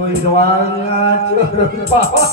Tôi doang curang bawah.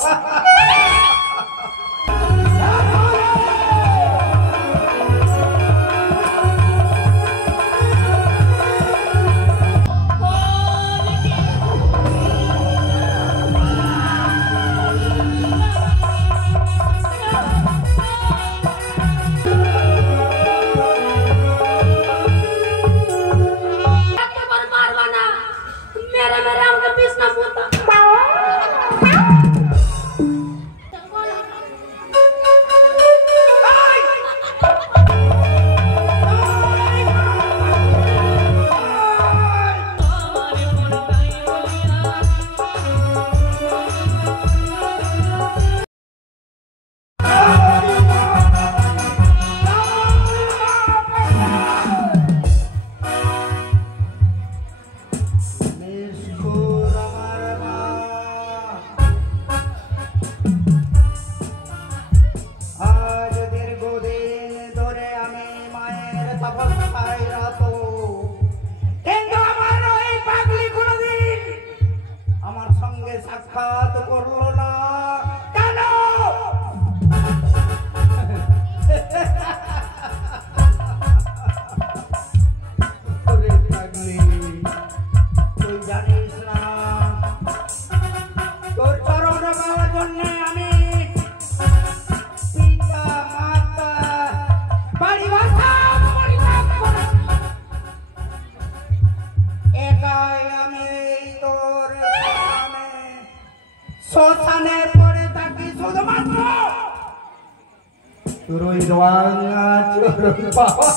Turuy doang curang bawah.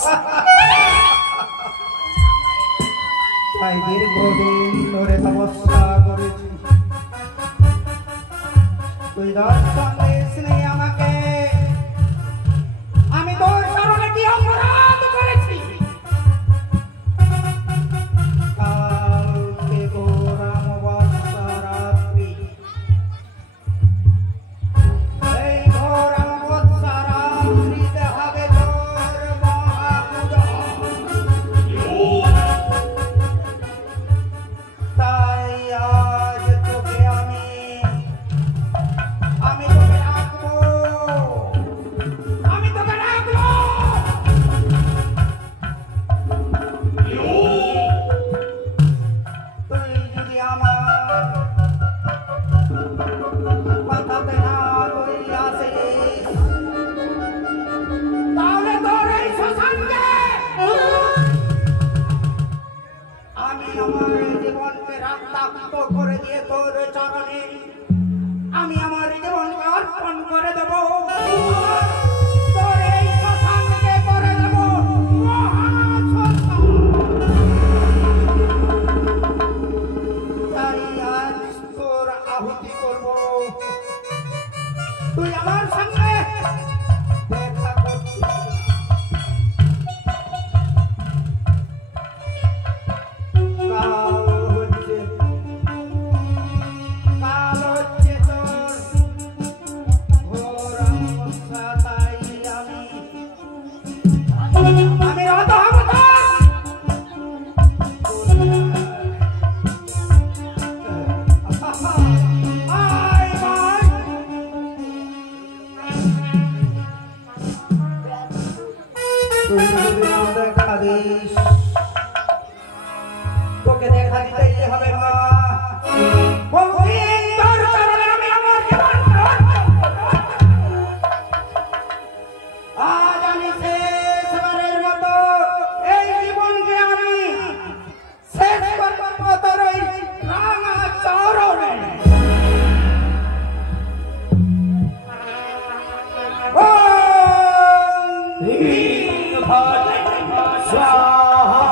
Taই দীর্ঘদিন ধরে তপস্যা করেছি, তুই দর্শন দিসনি আমাকে। আমি তোর শরণে কি অপরাধ করেছি? কালকে ঘোর অমাবস্যা রাত্রি, এই ঘোর অমাবস্যা রাত্রিতে হবে তোর মহাপূজা। তাই আজ তোকে আমি তোকে রাখবো, আমি তোকে রাখবো। তুই যদি আমার কথাতে না করিয়া আসিস, তাহলে তোর এই শ্মশানকে আমি আমার জীবনকে রক্তাক্ত করে দিয়ে তোর চরণে আমি আমার জীবনকে অর্পণ করে দেব। তোর এই শ্মশানকে করে দেব মহাশ্মশান। তাই আজ তোর আহুতি করব। তুই আমার সঙ্গে দেখা করছিস না। কাল হচ্ছে তোর ঘোর অমাবস্যা, তাই আমি রত হব তোর। আয় ভাই, তুই যদি না দেখা দিস, তোকে দেখা দিতেই হবে মা। তোর চরণে আমি আমার জীবনকে অর্পণ করব। আজ আমি শেষবারের মতো এই জীবনকে আমি শেষ করব তোর ওই রাঙা চরণে। ওম হ্রিং ফট স্বাহা।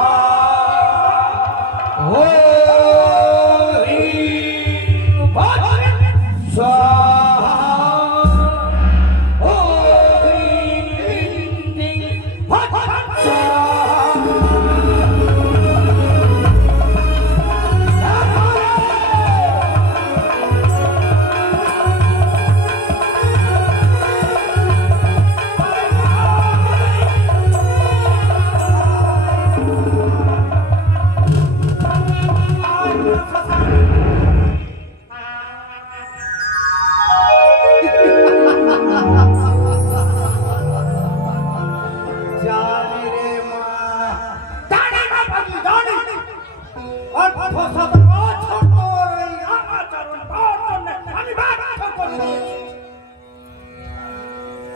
শত বছর তোর এই আচরণ আমি বাধ্য করে দিয়েছি।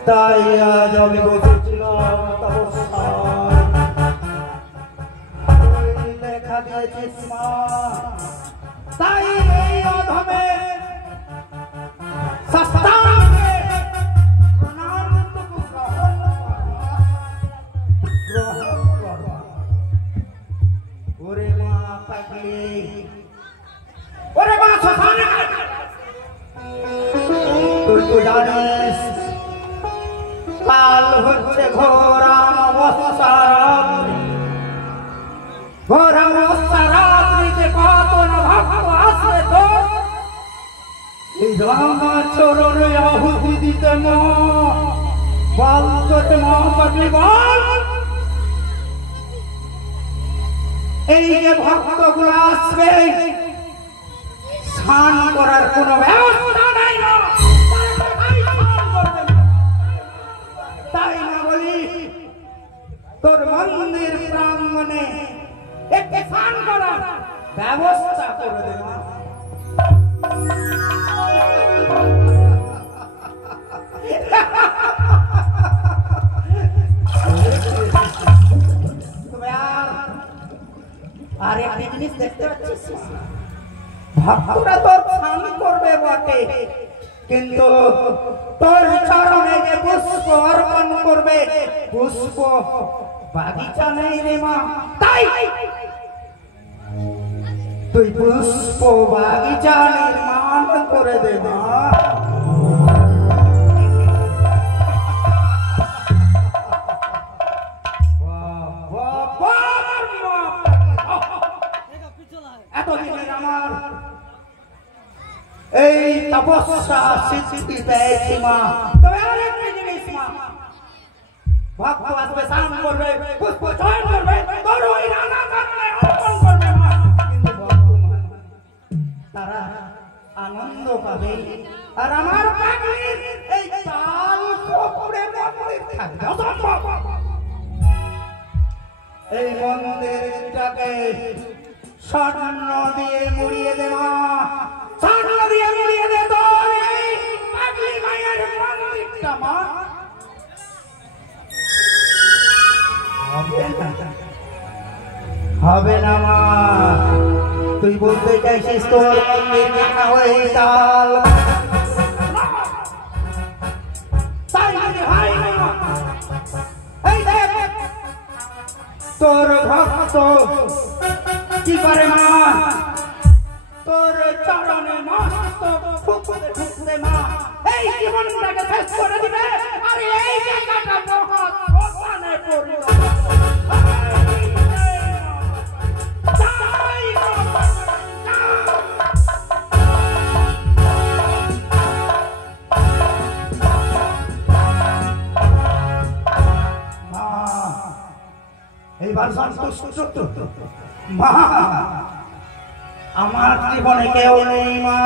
তাই আজ আমি বসেছিলাম তপস্যায়, তুই লেখা দিয়েছিস মা, তাই এই অধমে সস্তাকে প্রণামটুকু গ্রহণ কর। ওরে মা পাগলি, ওরে মা শ্মশানে, তুই তো জানিস কাল হচ্ছে ঘোর অমাবস্যা রাত্রি। ঘোর অমাবস্যা রাত্রিতে কত না ভক্ত আসবে তোর এই রাঙা চরণে আহুতি দিতে। মা বল তোকে মা পাগলি বল, এই যে ভক্তগুলো আসবে স্নান করার কোনো ব্যবস্থা নাই না, তাই না বলি তোর মন্দির প্রাঙ্গণে একটি স্নান করার ব্যবস্থা করে দেব। আর একটি জিনিস দেখতে পাচ্ছিস, ভক্তরা তোর স্নান করবে বটে, কিন্তু তোর চরণে যে পুষ্প অর্পণ করবে, পুষ্প বাগিচা নেই রে মা। তাই তুই পুষ্প বাগিচা নির্মাণ করে দে মা। এতদিনের আমার এই তপস্যা সিদ্ধি পেয়েছি মা। তবে আরেকটি জিনিস মা, ভক্ত আসবে, স্নান করবে, পুষ্প চয়ন করবে, তোর ওই রাঙা চরণে অর্পণ করবে মা। কিন্তু বর্তমান তারা আনন্দ পাবে, আর আমার পাগলির এই তাল কপড়ে মন্দির থাকবে অসম্ভব। এই মন্দিরটাকে স্বর্ণ দিয়ে মুড়িয়ে দে মা, স্বর্ণ দিয়ে মুড়িয়ে দে তোর এই পাগলি মায়ের মন্দিরটা মা। হবে না মা, তুই বলতে চাইছিস তোর মন্দির দেখা হয়ে চাল, তাই যদি হয় না এই দেখ তোর ভক্ত কি করে মা, তোর চরণে মস্তক ঠুকতে ঠুকতে মা এই জীবনটাকে শেষ করে দিবে, আর এই জায়গাটা মহা শ্মশানে পরিণত হবে। এইবার সন্তুষ্ট মা, আমার জীবনে কেউ নেই মা,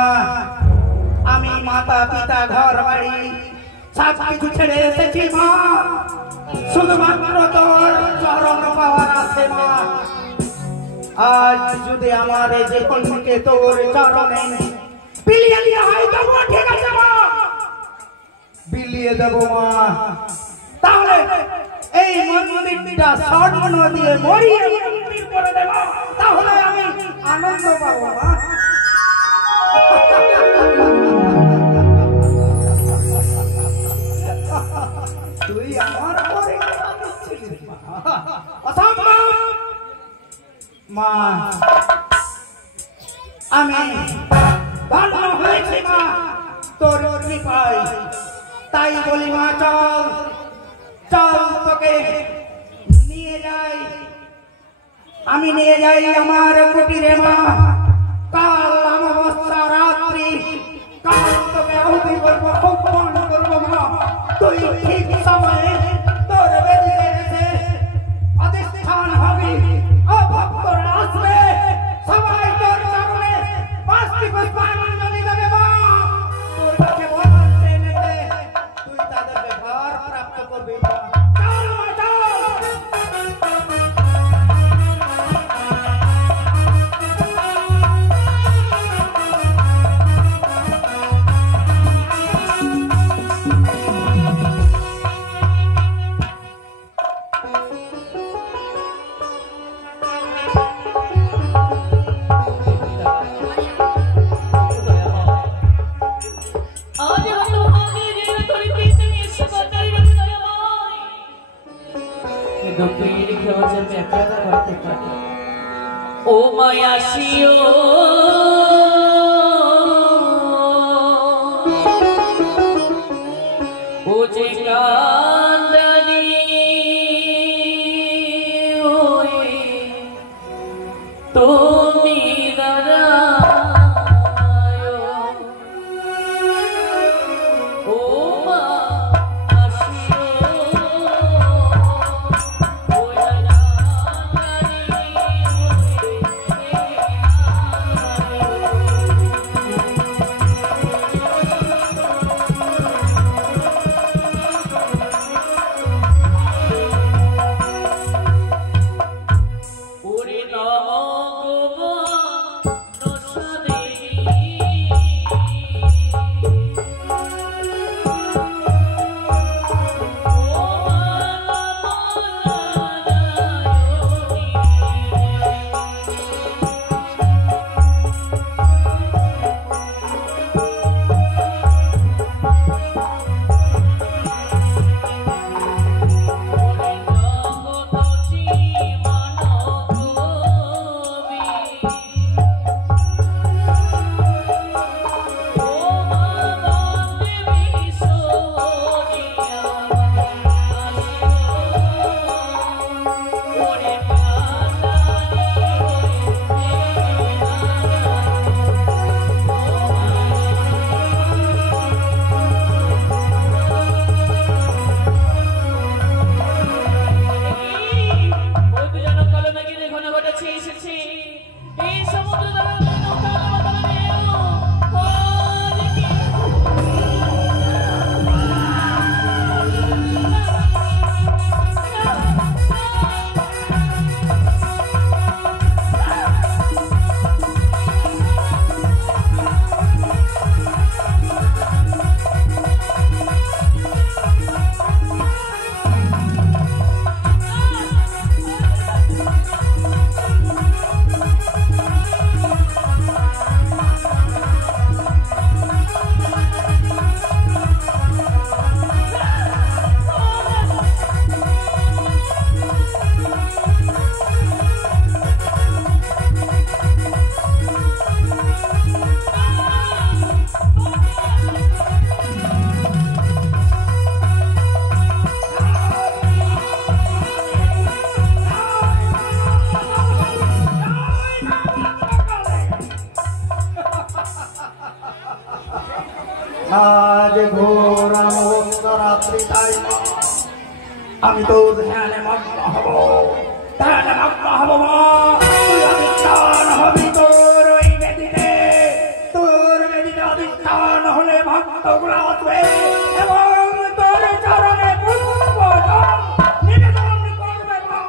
আমি মাতা পিতা ঘর বাড়ি সব কিছু ছেড়ে এসেছি মা, শুধুমাত্র তোর চরণ পাওয়ার আছে মা। আজ যদি আমার এই জীবনকে তোর চরণে বিলিয়ে দিতে হয় তবুও ঠিক আছে মা, বিলিয়ে দেব মা। তাহলে এই মন্দিরটা স্বর্ণ দিয়ে মরিয়ে মন্দির করে দেব, তাহলে আমি আনন্দ পাবো মা। তুই আমার অসম্ভব মা, আমি ভালো হয়েছি মা তোর কৃপায়, তাই বলি মা চল চল তোকে নিয়ে যাই, আমি নিয়ে যাই আমার কুটিরে মা। কাল অমাবস্যা রাত্রি, কাল তোকে আহুতি করবো, অর্পণ করবো মা। তুই ঠিক সময়ে তোর বেদিতে এসে অধিষ্ঠান হবি, ভক্তরা আসবে, সবাই তোর চরণে 5টি পুষ্পাঞ্জলি দেবে মা। তোর কাছে বলতে নেবে, তুই তাদেরকে ঘর প্রাপ্ত করবি মা। চল মা চল। ও মায়াসিও ও যে কান্দানি ওয়ে তুমি দাঁড়ায় ও মা आज घोर रात्रि আমি তো ধ্যানে মগ্ন হব ধ্যানে মগ্ন হব মা তুই অধিষ্ঠান হবি তোর ওই বেদিতে তোর বেদিতে অধিষ্ঠান হলে ভক্তগুলো আসবে এবং তোর চরণে পুষ্প নিবেদন করবে মা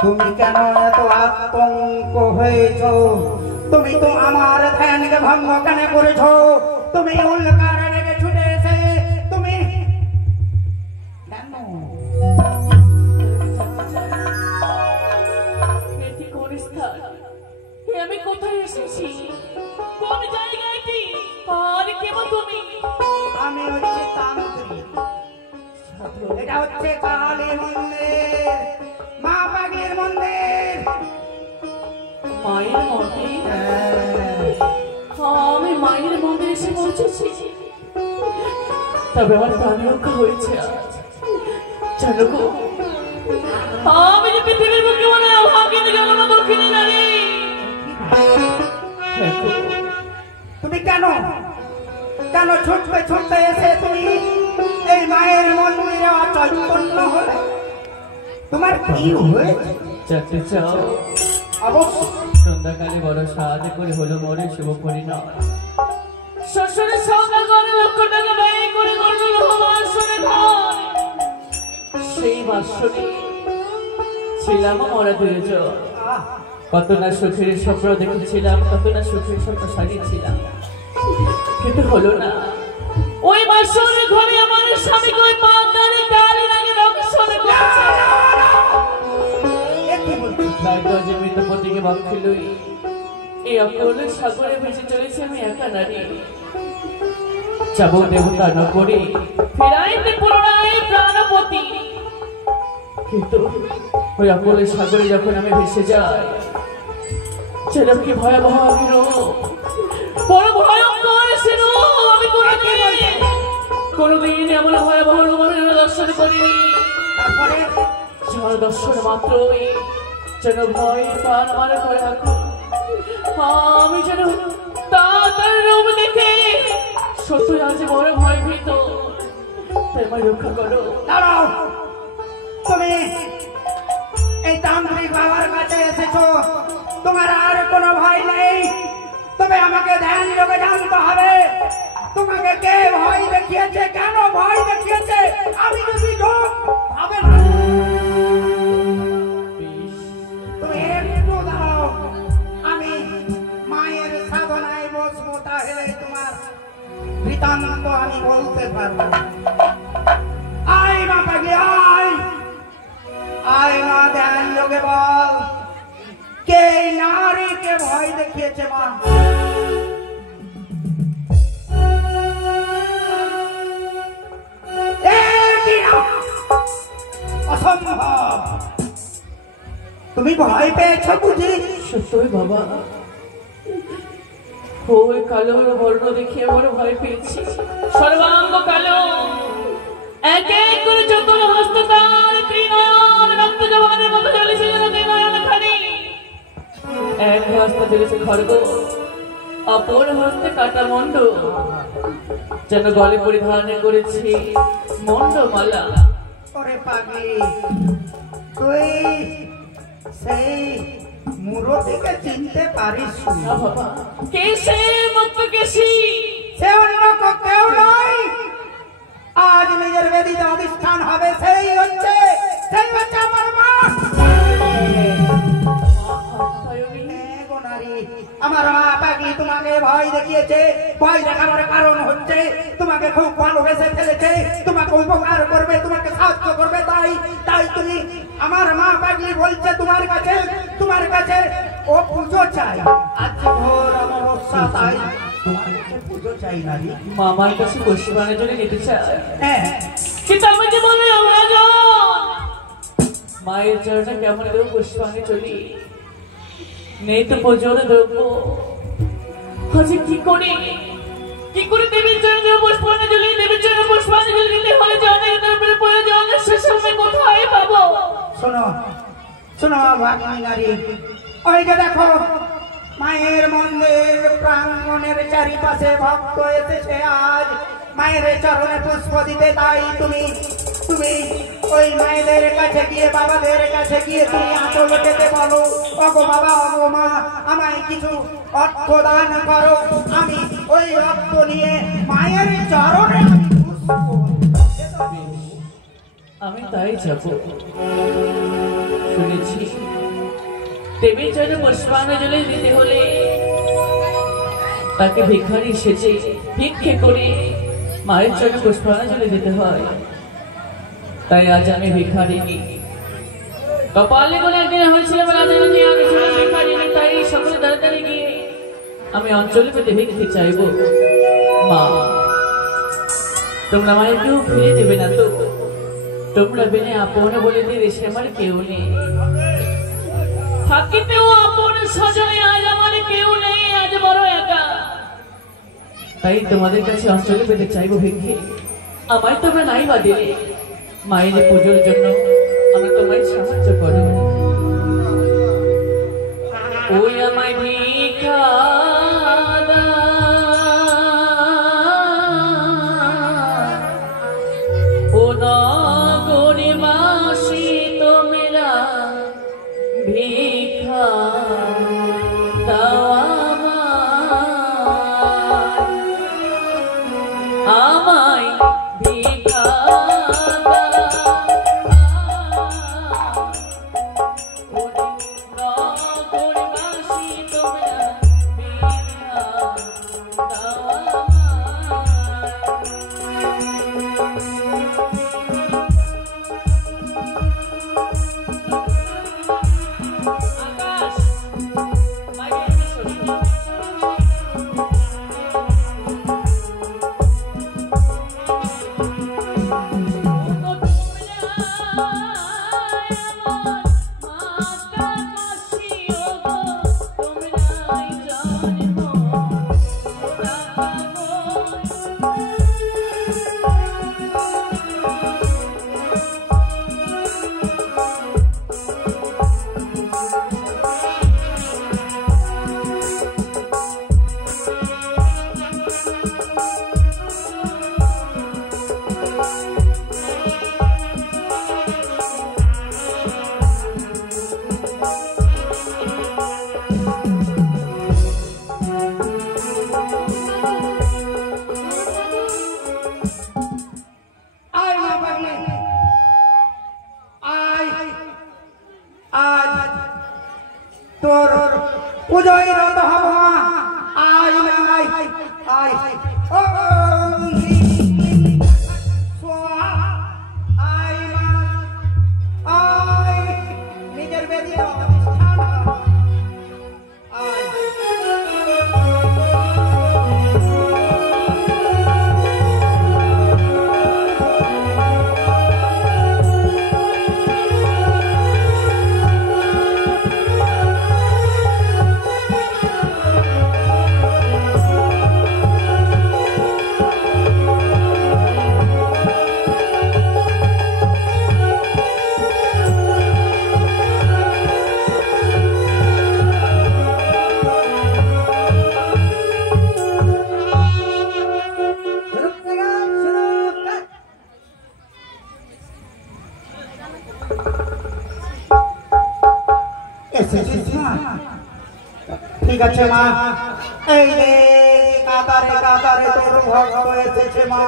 তুমি কেন এত আতঙ্ক হয়েছ তুমি তো আমার ধ্যানকে ভঙ্গ কেন করেছ তুমি উল্কার রেগে ছুটে এসে তুমি আমি কোথায় এসেছি কোন জায়গায় কি আর কেবল তুমি আমি হচ্ছে তান্ত্রিক এটা হচ্ছে কালী মন্দির মা বাগের মন্দির মায়ের মন্দির? হ্যাঁ। আমি মায়ের মন্দিরে এসে পৌঁছেছি। তবে আমার প্রাণ রক্ষা হয়েছে আজ। জানো গো, আমি যে পৃথিবীর বুকে মনে অভাগী জন্ম দক্ষিণী নারী। হ্যাঁ গো, তুমি কেন কেন ছুটতে ছুটতে এসে তুমি এই মায়ের মন্দিরে অচৈতন্য হলে? তোমার কি হয়েছে? জানতে চাও? অবশ্যই। সন্ধ্যাকালে বড় সাহায্য করে হলো মরে শুভ পরিণয়। শ্বশুরের সঙ্গে করে লক্ষ টাকা ব্যয় করে করল বাসনে ঘর। সেই বাসনে ছিলাম আমরা দুজন। কত না সুখের স্বপ্ন দেখেছিলাম, কত না সুখের স্বপ্ন সাজিয়েছিলাম, কিন্তু হলো না। ওই বাসনের ঘরে আমার স্বামীকে ওই পান্ডারে ডালের আগে রক্ষণ করেছে। তাই তো যে মৃতপতিকে ভাবছিলই এই অকল সাগরে ভেসে চলেছে আমি একা নারী। যাব দেবতা না করে ফেরাইতে পুনরায় প্রাণপতি। কিন্তু ওই অকল সাগরে যখন আমি ভেসে যাই, যেন কি ভয়াবহ আমি রূপ, বড় ভয়ঙ্কর সে রূপ। আমি কোনদিন এমন ভয়াবহ রূপ আমি দর্শন করিনি। যার দর্শন মাত্রই যেন ভয় প্রাণ আমার করে রাখো। আমি যেন তার রূপ দেখে সত্যি আজ বড় ভয় ভীত। তাই আমায় রক্ষা করো। দাঁড়াও, তুমি এই তান্ত্রিক বাবার কাছে এসেছো, তোমার আর কোনো ভয় নেই। তবে আমাকে ধ্যান যোগে জানতে হবে তোমাকে কে ভয় দেখিয়েছে, কেন ভয় দেখিয়েছে। আমি যদি যোগ হবে না, তুমি একটু দাও, আমি মায়ের সাধনায় বসবো, তাহলে তোমার বৃত্তান্ত আমি বলতে পারবো। আয় মা পাগলি, আয় আয় মা, ধ্যান যোগে বল কে নারীকে ভয় দেখিয়েছে। মা অসম্ভব, তুমি ভয় পেয়েছ বুঝি? সত্যই বাবা, ওই কালো বর্ণ দেখে আমার ভয় পেয়েছি। সর্বাঙ্গ কালো, এক এক করে যত হস্ত তার ত্রিনয়ন রক্ত জবানের মতো জ্বলেছে যেন ত্রিনয়ন খানি। এক হস্তে জ্বলেছে খড়গ, অপর হস্তে কাটা মন্ড, যেন গলে পরিধান করেছি মন্ডমালা। ওরে পাগলি, তুই সেই মুরতিকে চিনতে পারিস? বাবা, কে সে মুক্ত কেশি? সে অন্য কেউ নয়, আজ নিজের বেদিতে অধিষ্ঠান হবে সেই হচ্ছে আমার মা। আমার মা পাগলি তোমাকে ভয় দেখিয়েছে। ভয় দেখানোর কারণ হচ্ছে তোমাকে খুব ভালোবেসে ফেলেছে, তোমাকে উপকার করবে, তোমাকে সাহায্য করবে। তাই তুমি, আমার মা পাগলি বলছে তোমার কাছে ও পুজো চাই। আজকে ভোর অমাবস্যা, তাই তোমার কাছে পুজো চাই নারী। মামার কাছে পুষ্পানের জন্য নিতে চাই। হ্যাঁ, কিন্তু আমি যে বলি মায়ের চরণে কেমন দেব পুষ্পানে চলি, নেই তো পুজোর দ্রব্য। আজ কি করে দেবীর চরণে দেব পুষ্পানে চলি? দেবীর চরণে পুষ্পানে চলি নিতে হলে জনের তারপরে প্রয়োজন, সে সময় কোথায় পাবো? শোনো ভাগ্নি নারী, ওই যে দেখো মায়ের মন্দির প্রাঙ্গণের চারিপাশে ভক্ত এসেছে আজ মায়ের চরণে পুষ্প দিতে। তাই তুমি ওই মায়েদের কাছে গিয়ে, বাবাদের কাছে গিয়ে তুমি আঁচল পেতে বলো, ওগো বাবা, ওগো মা, আমায় কিছু অর্থ দান করো। আমি ওই অর্থ নিয়ে মায়ের চরণে আমি তাই যাব। শুনেছি দেবীর জন্য পুষ্পাঞ্জলি দিতে হলে তাকে ভিখারি সেজে ভিক্ষে করে মায়ের জন্য পুষ্পাঞ্জলি দিতে হয়। তাই আজ আমি ভিখারিনি, কপালে বলে একদিন হয়েছিল ভিখারিনি। তাই সকলে তাড়াতাড়ি গিয়ে আমি অঞ্চলে পেতে ভিক্ষে চাইব। মা, তোমরা মায়ের কেউ ফিরে দেবে না তো? তোমরা বেনে আপনে বলে দিয়ে দেশে আমার কেউ নেই, থাকিতেও আপন স্বজনে তাই তোমাদের কাছে আশ্রয় পেতে চাইবো ভিক্ষে। আমায় তোমরা নাই বা দিলে মায়ের পুজোর জন্য আমি তোমায় সাহায্য করো। ওই আমায় ভিক্ষা ও নগরবাসী তোমরা ভিক্ষা দাও আমায় ভিক্ষা নগরবাসী তোমরা ভিক্ষা দাও আকাশ মাইকে শুনি তোর পুজোয় রত হব মা। আয় আয় আয় ও আয় মা আয় নিজের বেদি অনুষ্ঠান আয় ঠিক আছে মা। এই রে কাতারে কাতারে তোর ভক্ত এসেছে মা।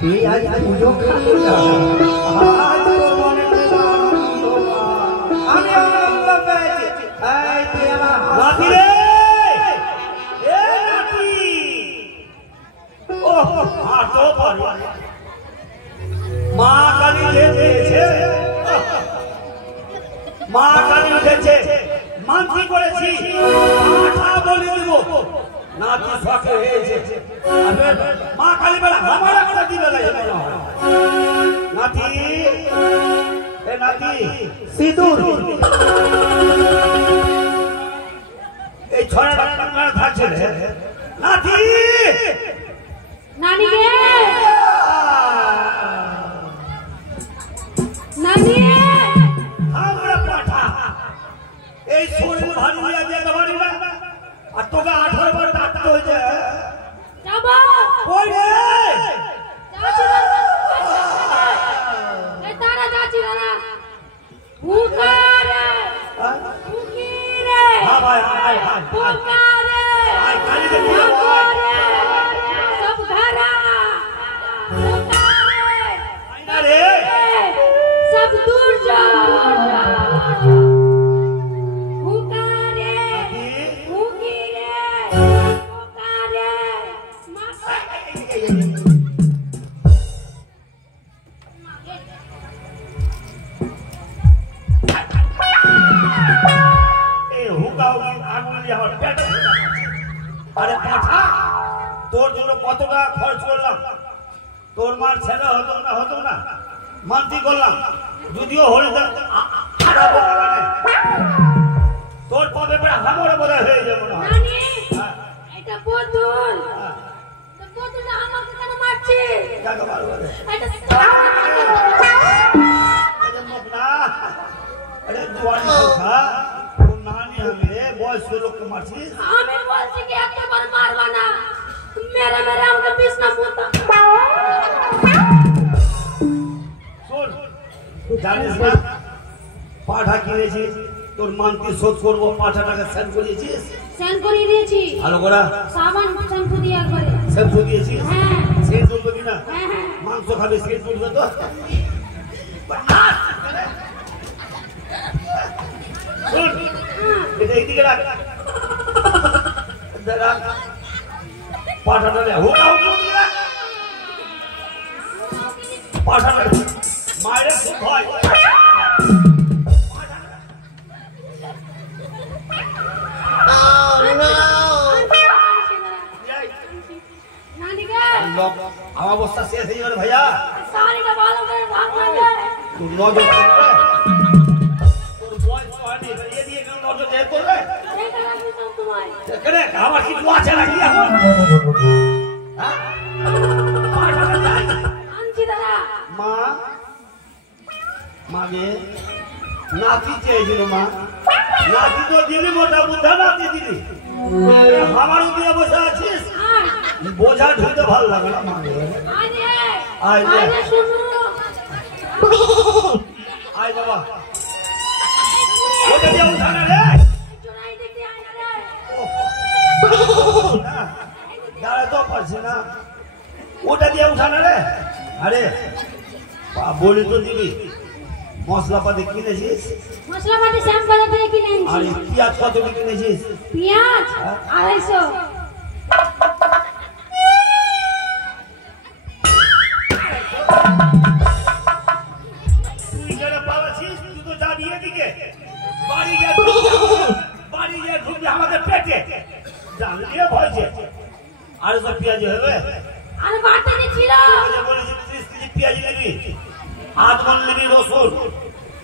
তুই আজ পুজো খাবি না। আজ তোর মনে আনন্দ মা। আমি আনন্দ পেয়েছি। এই তুই আমার নাতি রে, এ নাতি। ওহ, আর তো পারি। মা কালী উঠেছে, মা কালী উঠেছে, মানসি করেছি আঠা বলে দিব নাতি শখে হয়েছে। মা কালী বেলা আমার একটা দিবে নাতি। এ নাতি সিঁদুর এই ছড়াটা টাকা থাকছে রে নাতি। নানি রে, নানি আমরা পাঠা এই শরীর ভারী হয়ে যেতে পারি না। আর তোকে 18 বার ডাকতে হয়েছে। যাবো ওই রে যাচ্ছি না, এই তারা যাচ্ছি না। ভুকারে ভুকিরে হ্যাঁ ভাই, হাই হাই ভুকারে হাই কালী দেখি ভুকারে সব ঘরা ভুকারে না রে সব দূর যাও। ভুকারে ভুকিরে ভুকারে এই হুকা আগুন দিয়ে আমার পেটে। আরে পাঠা, তোর জন্য কত টাকা খরচ করলাম। তোর মার ছেলে হতো না মানতি করলাম। যদিও হলে তোর পদে পরে হামড়ে বোধ হয়ে যাবো না। নানি এটা পুতুল টাকা বার করে এটা আরে মগনা আরে দুয়ারি খা ও নানি হবে বয়স্ক লোককে মারছিস আমি বলছি কি একবার মারবা না মেরে মেরে আমাকে বিছনা পোতা শোন জানিস না পাঠা কিনেছিস তোর মান্তি শোধ করবো পাঠাটাকে সেন্ড করিয়েছিস স্নান করিয়ে দিয়েছি ভালো করা সাবান শ্যাম্পু দিয়ে একবারে শ্যাম্পু দিয়েছিস হ্যাঁ সেন্ট করবো কিনা হ্যাঁ হ্যাঁ মাংস খাবে সেন্ট করবে তো শোন এটা এইদিকে রাখ রাখ পাঠাটা হুকা হুকা পাঠাটা মায়ের খুব ভয় নানিকে আমার অবস্থা শেষ হয়ে যাবে ভাইয়া সারিটা ভালো করে ঢাকনা দে তোর নজর থাকবে তোর বয়স হয়নি এ দিয়ে কেউ নজর দেয় করবে এটা রাখবি সব তোমায় এখানে আমার কিছু আছে নাকি এখন হ্যাঁ পাঠাটা যাই আনছি দাদা মা মাগে নাতি চেয়েছিল মা নাতি তো দিলি মোটা বুদ্ধা নাতি দিলি আমারও দিয়ে বসে আছিস আয় বোঝা ঢুকতে ভালো লাগে না মাগে আয় রে আয় রে। আয় রে শুনু আয় বাবা ওটা দিয়ে উঠানে রে চোরাই দেখতে আয় না রে দাঁড়া তো পারছি না ওটা দিয়ে উঠানে রে আরে বলি তো দিবি মশলাপাতি কিনেছিস মশলাপাতি শ্যাম্পু থেকে কিনে আরে এনেছি পেঁয়াজ কত কিনেছিস পেঁয়াজ 250 তুই যেন পালাছিস তুই তো যাবি এদিকে বাড়ি গিয়ে ঢুকবি আমাদের পেটে জানলে ভয় যে আর সব পেঁয়াজ হবে আরে বাড়তে দিছিল বলেছি 30 কেজি পেঁয়াজ নিবি আধ মন নিবি রসুন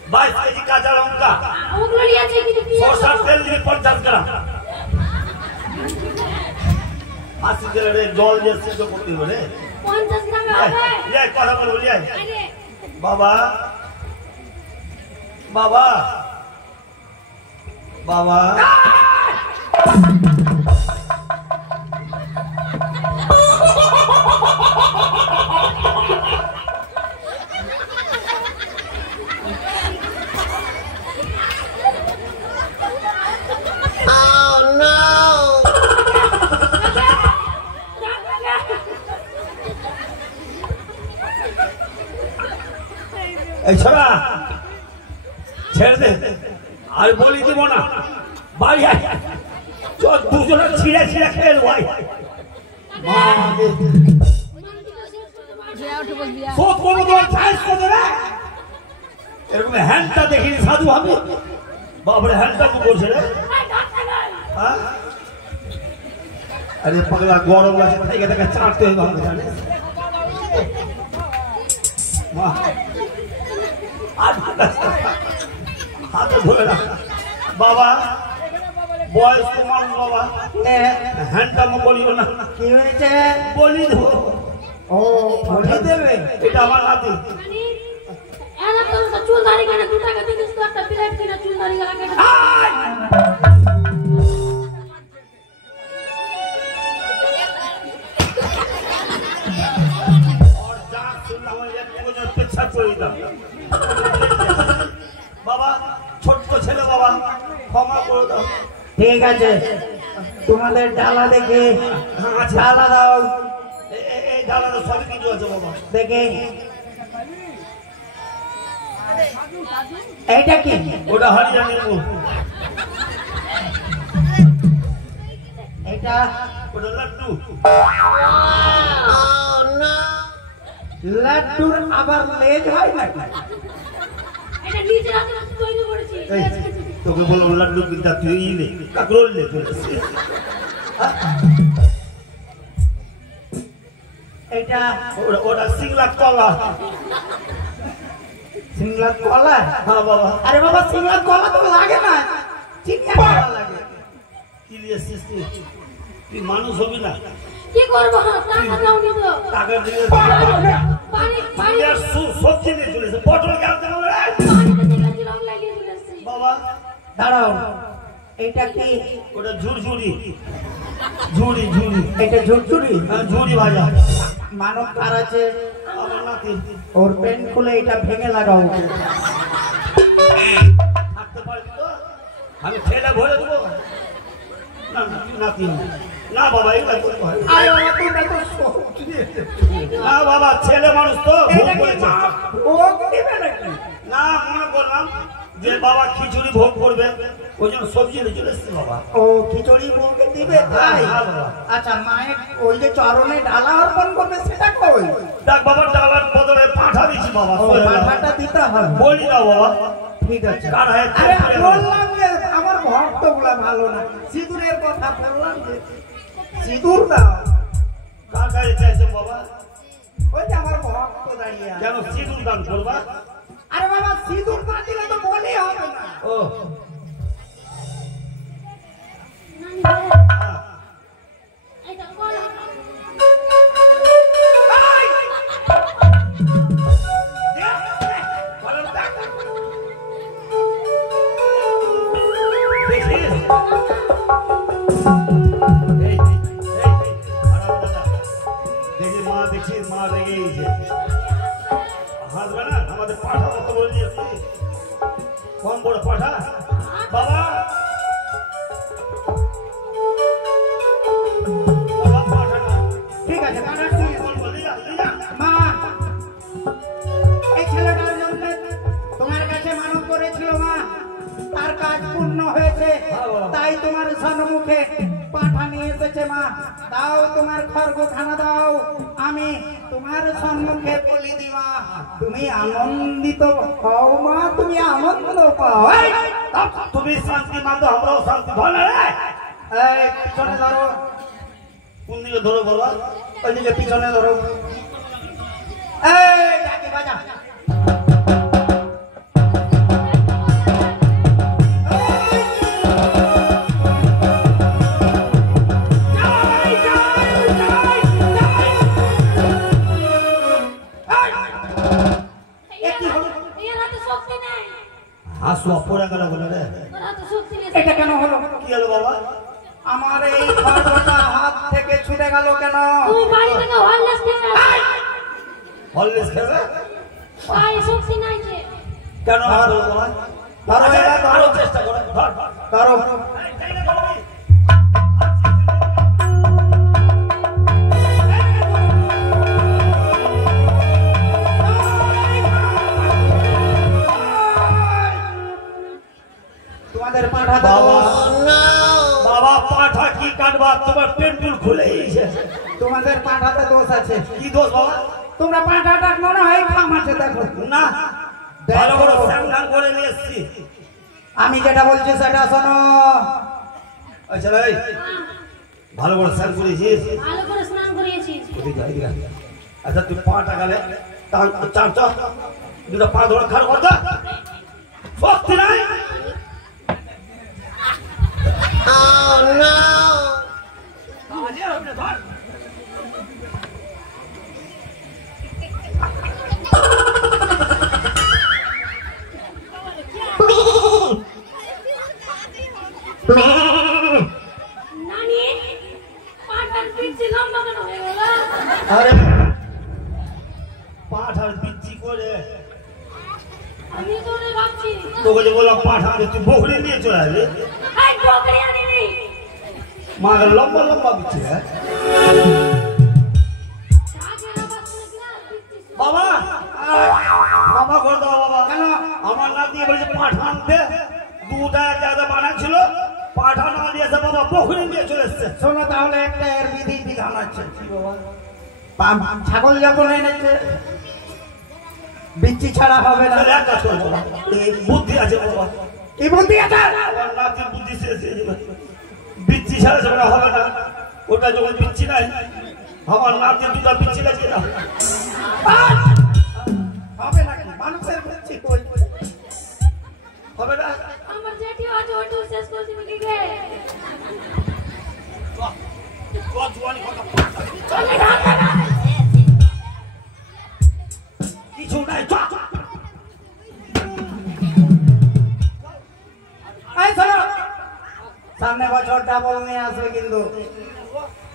22 কেজি কাঁচা লঙ্কা ওগুলো নিয়েছে কিন্তু পেঁয়াজ সরষার তেল নিবি 50 গ্রাম 80 গ্রামের জল দিয়ে সিদ্ধ করতে হবে 50 গ্রামে হবে কথা বলবো আরে বাবা বাবা বাবা এই ছড়া ছেড়ে দে আর বলি দিব না বাড়ি আয় দুজনে ছিঁড়ে ছিঁড়ে খেয়ে দেবো শোধ করবো তোমার সাইজ করবে না এরকম হ্যান্ডটা দেখিনি সাধু ভাবি বাবরে হ্যান্ডটা কি করছে রে হ্যাঁ? আরে পাগলা গরম আছে থেকে থেকে চাটতে হবে আমাকে জানিস মা হাতে ধরে রাখ বাবা বয়স তোমার বাবা হ্যান্ডটা বলিও না কি হয়েছে বলি দেবো ও বলি দেবে এটা আমার নাতি এরা তো চুল দাড়ি কেটে 2 টাকা দিয়ে দিস তো একটা প্লেট কিনে চুল দাড়ি কেটে और जान सुनना हो ये को जो पेछा করে দাও বাবা ছোট ছেলে বাবা ক্ষমা করে দাও ঠিক আছে তোমাদের ডালা দেখে ডালা দাও এই ডালার সব কিছু আছে বাবা দেখে এইটা কি ওটা হরিয়ানা নিমু এটা ওটা লাড্ডু লাড্ডুর আবার লেজ হয় না এটা নিজের হাতে তৈরি করেছি এই তোকে বলো লাড্ডু কিনতে তুই ইলে কাকরোল লে চলে এটা ওটা সিংলা কলা সিংলা কলা হ্যাঁ বাবা আরে বাবা সিংলা কলা তো লাগে না চিনিয়া কলা লাগে কি নিয়ে এসেছিস তুই তুই মানুষ হবি না কি করবো টাকা দাওনি তো টাকা দিয়ে পানি পানি সবজি নিয়ে চলেছে পটল কেমন পানিতে দেখেছি রং লাগিয়ে চলেছে বাবা দাঁড়াও, এইটা কি? ওটা ঝুরঝুরি ঝুড়ি ঝুড়ি এটা ঝুরঝুরি? হ্যাঁ ঝুড়ি ভাজা মানব কার আছে? আমার নাতি ওর প্যান্ট খুলে এটা ভেঙে লাগাও। থাকতে পারবি তো আমি ঠেলে ভরে দেবো না না তুই নাতি না বাবা এগুলা করতে হয় আরে বাবা, তোমরা তো সবজি না বাবা ছেলে মানুষ তো ভোগ এটা কি করেছে। মা ভোগ দিবে নাকি? না মনে করলাম যে বাবা খিচুড়ি ভোগ করবে ওই জন্য সবজি নিয়ে চলে এসছে বাবা ও খিচুড়ি ভোগে দিবে তাই? হ্যাঁ, বাবা। আচ্ছা, মায়ের ওই যে চরণে ডালা অর্পণ করবে সেটা কই? দেখ বাবা ডালার বদলে পাঠা দিচ্ছি বাবা ও মাথাটা দিতে হবে। বলি না বাবা ঠিক আছে। কার হয় আরে বললাম যে আমার ভক্তগুলা ভালো না, সিঁদুরের কথা বললাম যে সিঁদুর দাও। কার কাছে চাইছে বাবা ওই যে আমার ভক্ত দাঁড়িয়ে আছে। কেন সিঁদুর দান করবা আরে বাবা, সিঁদুর না দিলে তো বলি হবে না। ও নানি হ্যাঁ। এটা বলো আমাদের পাঠা কত বলে দিয়েছি কম বড় পাঠা বাবা বাবা পাঠাটা ঠিক আছে, পাঠাচ্ছি। মা, এই ছেলেটার জন্য তোমার কাছে মানত করেছিল মা, তার কাজ পূর্ণ হয়েছে, তাই তোমার সম্মুখে পাঠা নিয়ে এসেছে মা। দাও তোমার খড়গখানা দাও, আমি তোমার সম্মুখে বলি দি মা। তুমি আনন্দিত হও মা, তুমি আনন্দ পাও। এই, তুমি শান্তি মানো আমরাও শান্তি ভালো এই, পিছনে ধরো, কোন দিকে ধরো বাবা ওইদিকে পিছনে ধরো। এই, ডাকি বাজা। এর হাতে শক্তি নেই হাসু পড়ে গেল বলে রে ওর হাতে শক্তি নেই এটা কেন হলো? কি হলো বাবা আমার এই খড়গটা হাত থেকে ছুটে গেল কেন? তুমি বাড়ি থেকে হললেস নিয়ে আসো হললিস খেলে পায়ে শক্তি নাই যে কেন হারো বাবা ধরো, এবার ধরো। আরো চেষ্টা করো ধর ধরো। তোমাদের পাঠা দাও। বাবা পাঠা কি কাটবা তোমার পেন্টুল খুলে গেছে তোমাদের পাঠাতে দোষ আছে। কি দোষ বাবা তোমরা পাঠাটা মনে হয় খামাচ্ছে, দেখো না ভালো করে স্নান করে নিয়ে এসছি আমি যেটা বলছি সেটা শোনো। আচ্ছা ভাই ভালো করে স্নান করেছিস ভালো করে স্নান করিয়েছিস এদিকে এদিকে আচ্ছা তুই পাটা গেলে তাহলে চার চার দুটো পা ধরে খার করতে শক্তি নাই নানি পাটার পিঠে লম্বা কেন হয়ে গেল আরে পাঠার বিচ্ছি করে আমি তো ওরে ভাবছি তোকে যে বললাম পাঠা তুই বকরি নিয়ে চলে আসবে এই বকরি আনিনি মাকে লম্বা লম্বা বিচ্ছি হ্যাঁ রাগের আওয়াজ শুনে না পিঠে বাবা বাবা করে দাও বাবা কেন আমার নাতি বলেছে পাঠা আনতে দুটা জায়গা বানা ছিল পাঠা না দিয়েছে বাবা বকরি নিয়ে চলে এসছে শোনো তাহলে একটা এর বিধি বিধান আছে। ছাগল যখন এনেছে বিচ্ছি ছাড়া হবে না। তাহলে এক কাজ করো বাবা এই বুদ্ধি আছে বাবা কি বুদ্ধি আছে? আমার নাতির বুদ্ধি শেষ হয়ে যাবে বিচ্ছি ছাড়া সেটা হবে না ওটা যখন বিচ্ছি নাই আমার নাতির দুটা বিচ্ছি লাগিয়ে দাও হবে নাকি? মানুষের বিচ্ছি কই? হবে না আমার যেটি আছে ওইটু শেষ করে দিবে কি গে বছর ডাবল নিয়ে আসবে কিন্তু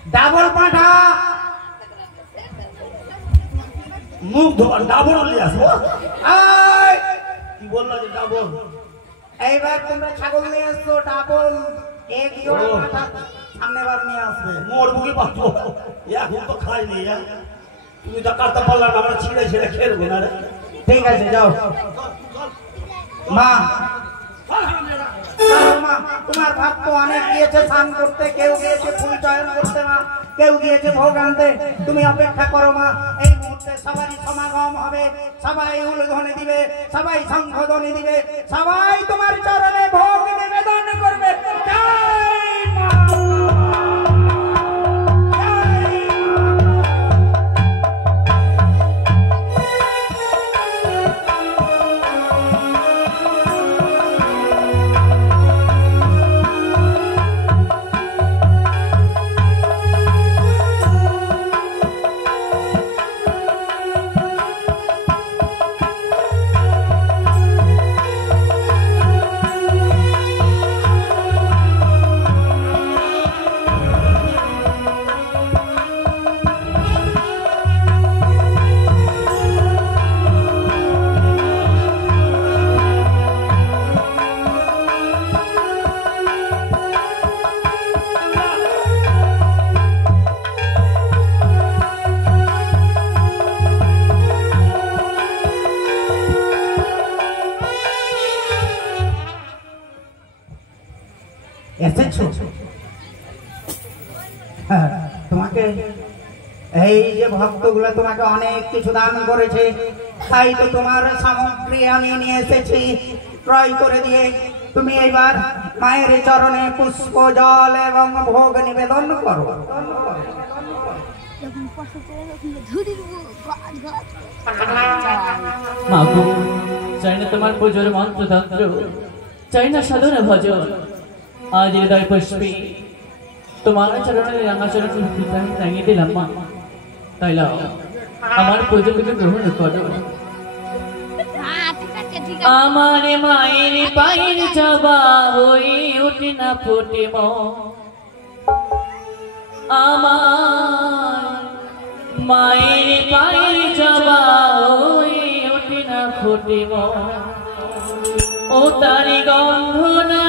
ডাবল পাঠা মুখ ধোয়া ডাবল নিয়ে আসবো এই, কি বললো যে ডাবল এইবার তোমরা ছাগল নিয়ে আসছো ডাবল এক জোড়া পাঠা সামনে বার নিয়ে আসবে মোর বুকে বাঁচবো এখন তো খাইনি তুমি তো কাটতে পারলাম না আমরা ছিঁড়ে ছিঁড়ে খেলবো না রে ঠিক আছে যাও মা মা তোমার ভাত তো অনেক গিয়েছে স্নান করতে কেউ গিয়েছে ফুল চয়ন করতে মা কেউ গিয়েছে ভোগ আনতে তুমি অপেক্ষা করো মা এই মুহূর্তে সবারই সমাগম হবে সবাই উলধ্বনি দিবে সবাই শঙ্খধ্বনি দিবে সবাই তোমার চরণে ভোগ নিবেদন করবে জয় মা জয় মা। এসেছো হ্যাঁ, তোমাকে এই যে ভক্তগুলো তোমাকে অনেক কিছু দান করেছে তাই তো তোমার সামগ্রী আমি নিয়ে এসেছি ক্রয় করে দিয়ে তুমি এইবার মায়ের চরণে পুষ্প জল এবং ভোগ নিবেদন করো মাগো চাই না তোমার পুজোর মন্ত্রতন্ত্র চাই না সাধনা ভজন আজ হৃদয় পুষ্পে তোমার চরণে রাঙা চরণে টাঙিয়ে দিলাম মা তাই লাও আমার পুজোকে গ্রহণ করো আমার মায়ের পায়ের জবা হয়ে ওঠে না ফোটে আমার মায়ের পায়ের জবা হয়ে ওঠে না ফোটে ও তারি গন্ধ না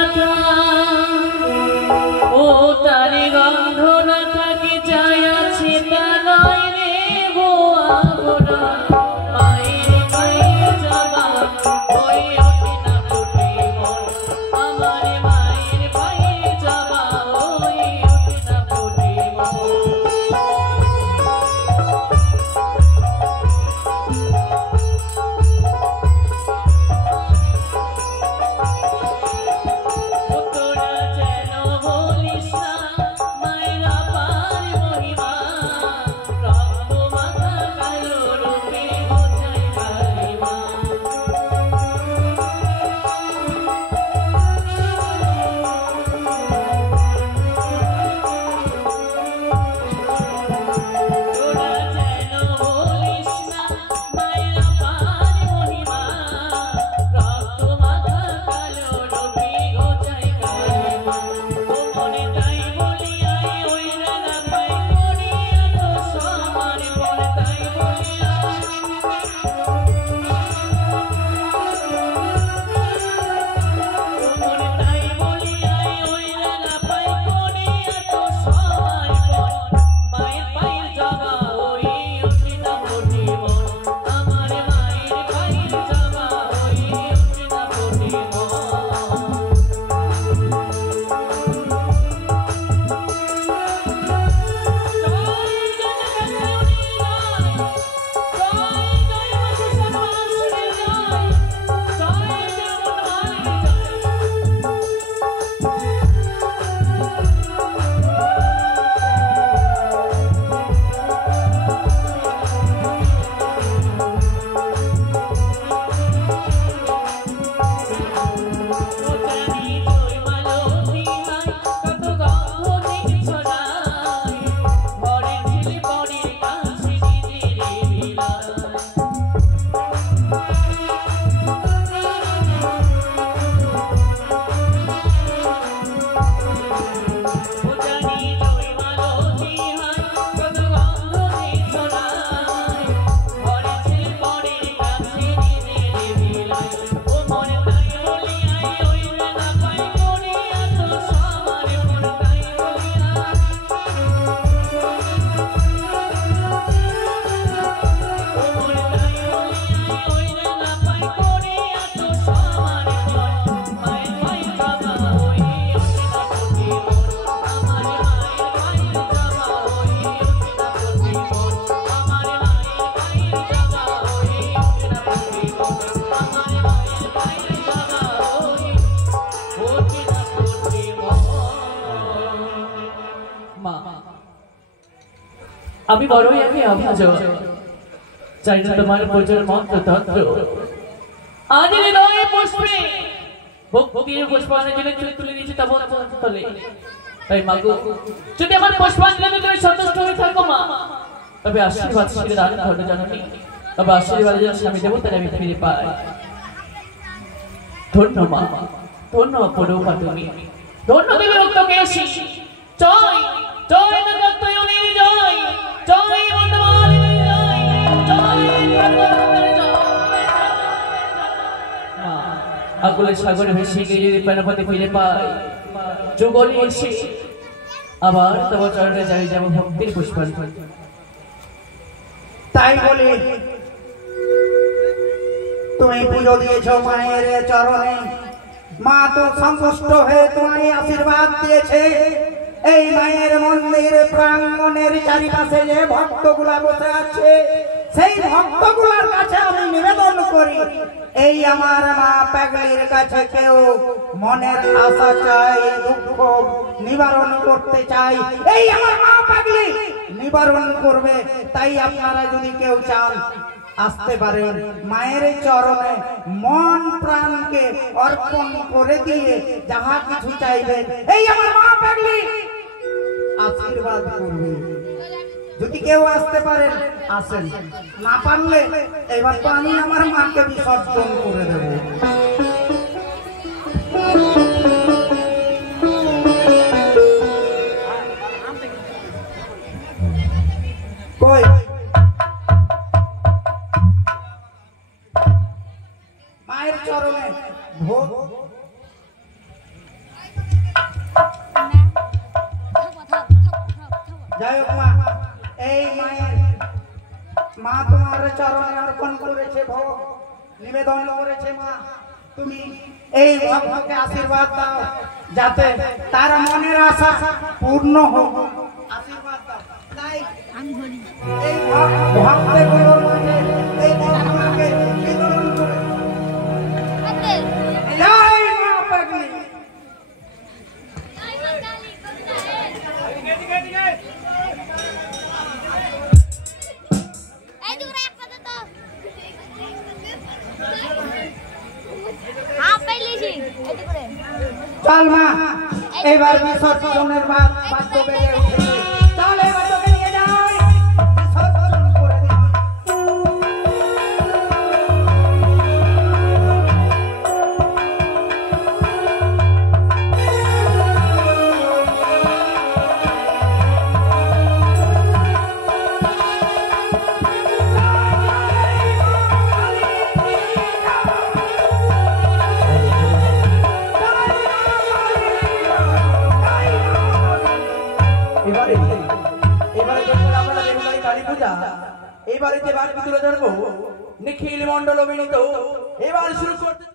ও তারি গন্ধ না থাকে যায় আছে তা নয় রে গো আগোরা মায়ের পায়ের জবা হয়ে ওঠে না ফোটে আমার মায়ের পায়ের জবা হয়ে ওঠে না ফোটে আমি বড়ই আমি অভাজন, চাই না তোমার পূজার মন্ত্র তন্ত্র। আজ হৃদয়ে পুষ্পে ভক্তির পুষ্পাঞ্জলি তুলে নিয়েছে তখন তলে। তাই মাগো, যদি আমার পুষ্পাঞ্জলি তুমি সন্তুষ্ট হয়ে থাকো মা, তবে আশীর্বাদ ছেড়ে দান করো জননী। তবে আশীর্বাদের জন্য স্বামী দেবতার আমি ফিরে পাই। ধন্য মা, ধন্য পরমা তুমি, ধন্য দেবী রক্ত কেশী। জয় জয় জগত্তয়নী জয়, জয় বর্তমানে জয়, জয় ভগবন্তরে জয়। আকুলে সাগরে ভেসে গিয়ে প্রাণপথে ফিরে পাই। যুগলে এসে আবার তোমার চরণে যাই যাব ভক্তির পুষ্পাঞ্জলি। তাই বলি তুমি পুজো দিয়েছ মায়ের চরণে, মা তো সন্তুষ্ট হয়ে তোমায় আশীর্বাদ দিয়েছে। এই মায়ের মন্দির প্রাঙ্গণের চারিপাশে যে ভক্তগুলা বসে আছে, সেই ভক্তগুলার কাছে আমি নিবেদন করি, এই আমার মা পাগলির কাছে কেউ মনের আশা চাই, দুঃখ নিবারণ করতে চাই, এই আমার মা পাগলি নিবারণ করবে। তাই আপনারা যদি কেউ চান আসতে পারেন, মায়ের চরণে মন প্রাণকে অর্পণ করে দিয়ে যাহা কিছু চাইবেন এই আমার মা পাগলি আশীর্বাদ করবে। যদি কেউ আসতে পারেন আসেন, না পারলে এবার তো আমি আমার মাকে বিসর্জন করে দেব। কই মায়ের চরণে ভোগ যাই হোক মা, এই মায়ের মা তোমার চরণে অর্পণ করেছে, ভোগ নিবেদন করেছে। মা তুমি এই ভক্তকে আশীর্বাদ দাও যাতে তার মনের আশা পূর্ণ হোক, আশীর্বাদ দাও। তাই এই ভক্তগুলোর মাঝে এই ভক্তকে বিতরণ করে জয় মা পাগলি। চল মা, এবার বিসর্জনের বাদ্য বেজে উঠেছে, চল এবার তোকে নিয়ে যাই বিসর্জন করে দিই। এবারে যে বাড়ি তুলে ধরবো নিখিল মন্ডল অভিনীত, এবার শুরু করতে